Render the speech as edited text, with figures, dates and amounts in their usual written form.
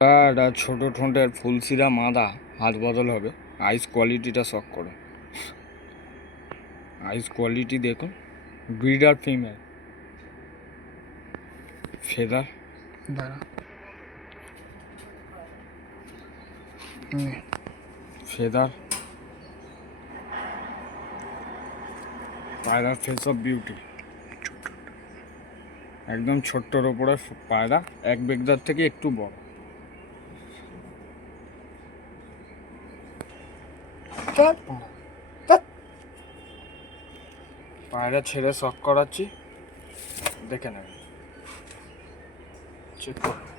একটা ছোট ঠোঁটের ফুলসিরা মাদা হাত বদল হবে। আইস কোয়ালিটিটা শক করো। আইস কোয়ালিটি দেখুন, ব্রিডার ফিমেল, ফেদার ফেদার, পায়রার ফেস অফ বিউটি, একদম ছোট্টর ওপরে পায়রা, এক বেগদার থেকে একটু বড়। পায়রা ছেড়ে শক করাচ্ছি, দেখে নেবেন, চেক করুন।